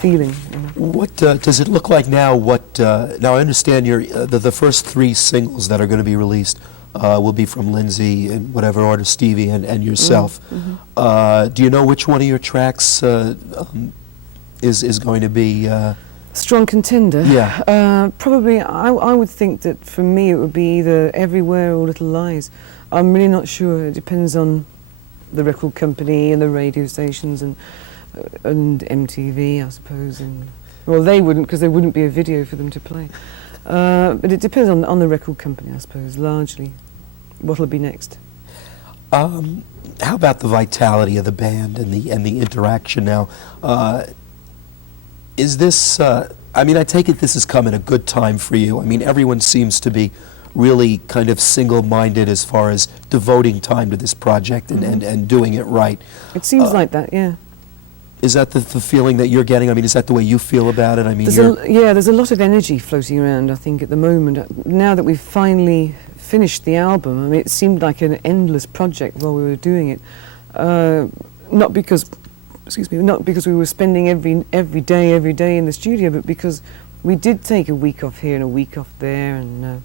feeling. You know. What does it look like now? Now I understand the first 3 singles that are going to be released will be from Lindsay in whatever order, Stevie and yourself. Mm-hmm. Do you know which one of your tracks is going to be strong contender? Yeah. Probably, I would think that for me it would be either Everywhere or Little Lies. I'm really not sure. It depends on the record company and the radio stations and MTV, I suppose. And well, they wouldn't, because there wouldn't be a video for them to play. But it depends on the record company, I suppose, largely. What'll be next? How about the vitality of the band and the interaction now? Is this? I mean, I take it this has come at a good time for you. I mean, everyone seems to be really kind of single-minded as far as devoting time to this project and doing it right. It seems like that, yeah. Is that the feeling that you're getting? I mean, is that the way you feel about it? I mean, there's a lot of energy floating around, I think, at the moment. Now that we've finally finished the album, I mean, it seemed like an endless project while we were doing it. Not because we were spending every day in the studio, but because we did take a week off here and a week off there, and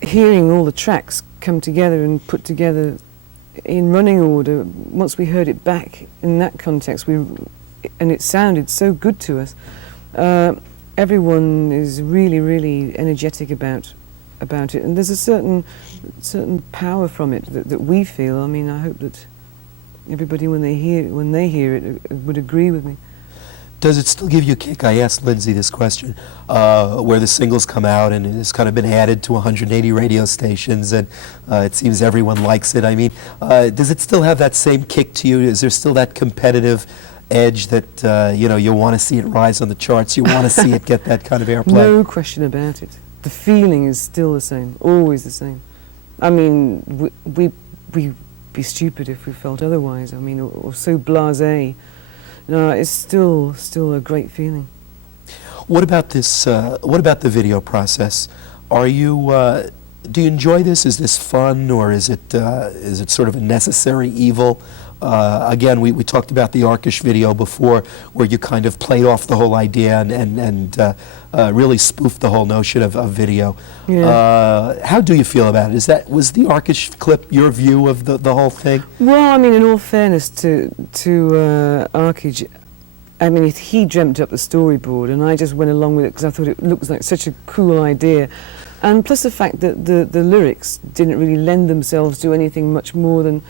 hearing all the tracks come together and put together in running order, once we heard it back in that context, and it sounded so good to us, everyone is really, really energetic about it, and there's a certain power from it that we feel. I mean, I hope that everybody, when they hear it, would agree with me. Does it still give you a kick? I asked Lindsay this question, where the singles come out and it's kind of been added to 180 radio stations, and it seems everyone likes it. I mean, does it still have that same kick to you? Is there still that competitive edge that you want to see it rise on the charts? You want to see it get that kind of airplay? No question about it. The feeling is still the same, always the same. I mean, we'd be stupid if we felt otherwise. I mean, or so blasé. No, it's still a great feeling. What about this? What about the video process? Are you? Do you enjoy this? Is this fun, or is it sort of a necessary evil? Again, we talked about the Arkish video before, where you kind of played off the whole idea and really spoofed the whole notion of video. Yeah. How do you feel about it? Was the Arkish clip your view of the whole thing? Well, I mean, in all fairness to Arkish, I mean, he dreamt up the storyboard, and I just went along with it because I thought it looked like such a cool idea. And plus the fact that the lyrics didn't really lend themselves to anything much more than...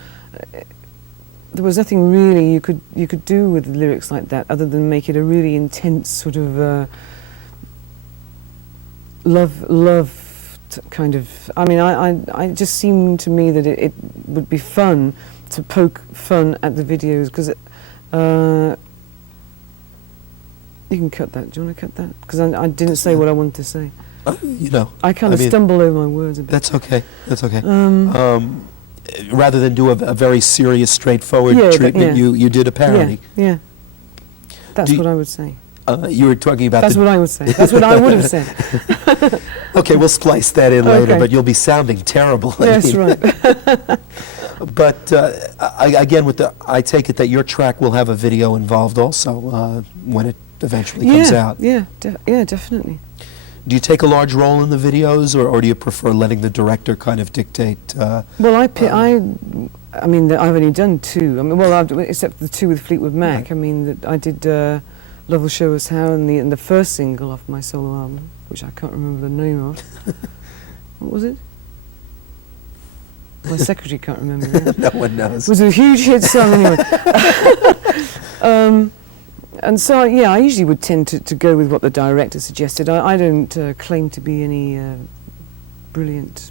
there was nothing really you could do with the lyrics like that other than make it a really intense sort of love kind of... I mean, I just seemed to me that it would be fun to poke fun at the videos, because you can cut that. Do you want to cut that? Because I didn't say what I wanted to say. I kind of stumbled over my words a bit. That's okay. That's okay. Rather than do a very serious, straightforward treatment, you did a parody. Yeah. That's what I would say. You were talking about... That's what I would say. That's what I would have said. Okay, we'll splice that in later, but you'll be sounding terrible. That's right. But again, I take it that your track will have a video involved also when it eventually comes out. Yeah, definitely. Do you take a large role in the videos, or do you prefer letting the director kind of dictate? Well, I mean, I've only done 2. I mean, except the 2 with Fleetwood Mac. Right. I mean, I did Love Will Show Us How, and the first single off my solo album, which I can't remember the name of. What was it? My secretary can't remember that. No one knows. It was a huge hit song anyway. And so, yeah, I usually would tend to go with what the director suggested. I don't claim to be any brilliant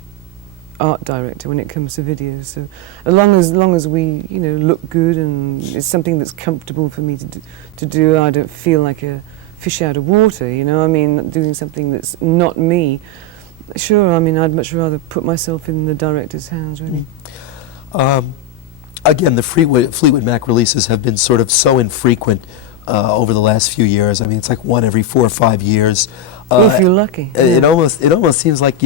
art director when it comes to videos. So, as long as we, look good and it's something that's comfortable for me to do, I don't feel like a fish out of water. I mean, doing something that's not me. Sure, I mean, I'd much rather put myself in the director's hands, really. Again, the Fleetwood Mac releases have been sort of so infrequent over the last few years. I mean, it's like one every 4 or 5 years. If you're lucky. It almost seems like,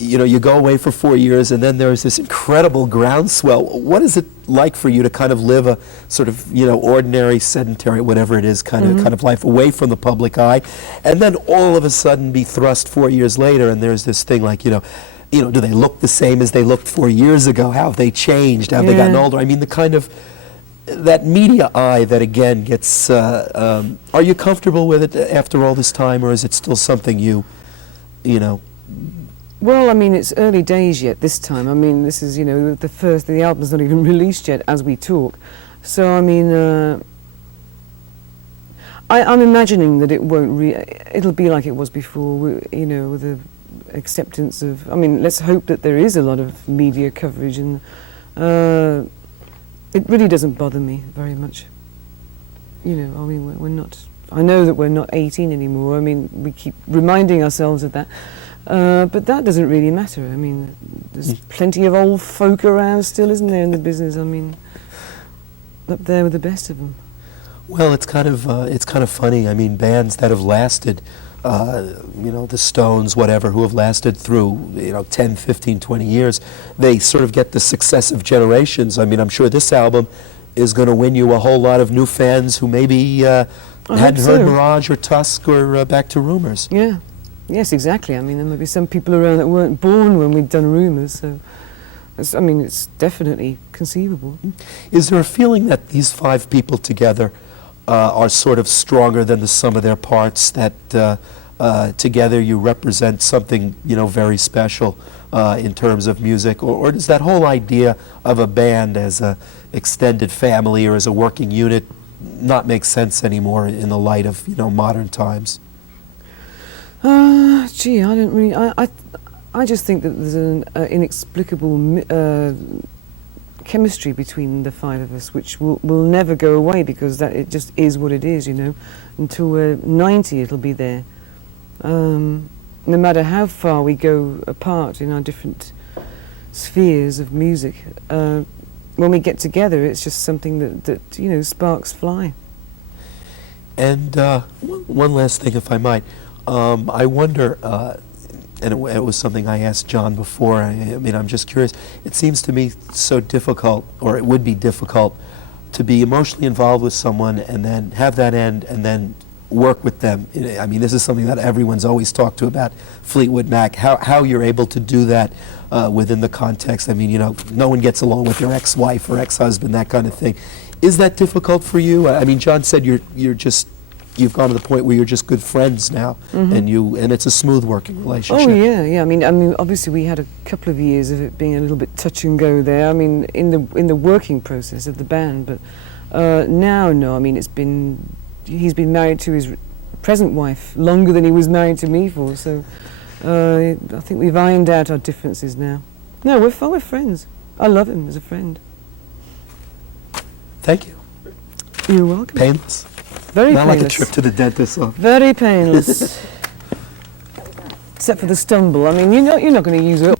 you know, you go away for 4 years, and then there's this incredible groundswell. What is it like for you to kind of live a sort of, you know, ordinary, sedentary, whatever it is, kind of life away from the public eye, and then all of a sudden be thrust 4 years later, and there's this thing like, you know, do they look the same as they looked 4 years ago? How have they changed? How have they gotten older? I mean, the kind of that media eye that again gets. Are you comfortable with it after all this time, or is it still something you know? Well, I mean, it's early days yet this time. I mean, this is, you know, the album's not even released yet as we talk. So, I mean, I'm imagining that it won't it'll be like it was before, you know, with the acceptance of, I mean, let's hope that there is a lot of media coverage, and it really doesn't bother me very much. You know, I mean, we're not, I know that we're not 18 anymore. I mean, we keep reminding ourselves of that. But that doesn't really matter. I mean, there's plenty of old folk around still, isn't there, in the business? I mean, up there with the best of them. Well, it's kind of funny. I mean, bands that have lasted, you know, the Stones, whatever, who have lasted through, you know, 10, 15, 20 years, they sort of get the successive generations. I mean, I'm sure this album is going to win you a whole lot of new fans who maybe hadn't heard Mirage or Tusk or Back to Rumors. Yeah. Yes, exactly. I mean, there might be some people around that weren't born when we'd done Rumours, so I mean, it's definitely conceivable. Is there a feeling that these 5 people together are sort of stronger than the sum of their parts, that together you represent something, you know, very special in terms of music, or does that whole idea of a band as a extended family or as a working unit not make sense anymore in the light of, you know, modern times? Gee, I don't really. I just think that there's an inexplicable chemistry between the 5 of us, which will never go away, because that it just is what it is. You know, until we're 90, it'll be there. No matter how far we go apart in our different spheres of music, when we get together, it's just something that you know, sparks fly. And one last thing, if I might. I wonder, and it was something I asked John before, I mean, I'm just curious, it seems to me so difficult, or it would be difficult, to be emotionally involved with someone and then have that end and then work with them. I mean, this is something that everyone's always talked to about Fleetwood Mac, how you're able to do that within the context. I mean, you know, no one gets along with their ex-wife or ex-husband, that kind of thing. Is that difficult for you? I mean, John said you've gone to the point where you're just good friends now, and it's a smooth working relationship. Oh yeah. I mean, obviously we had a couple of years of it being a little bit touch and go there. I mean, in the working process of the band, but now, no. I mean, he's been married to his present wife longer than he was married to me for. So I think we've ironed out our differences now. No, we're friends. I love him as a friend. Thank you. You're welcome. Painless. Very Not painless. like a trip to the dentist. Very painless. Except for the stumble. I mean, you're not going to use it.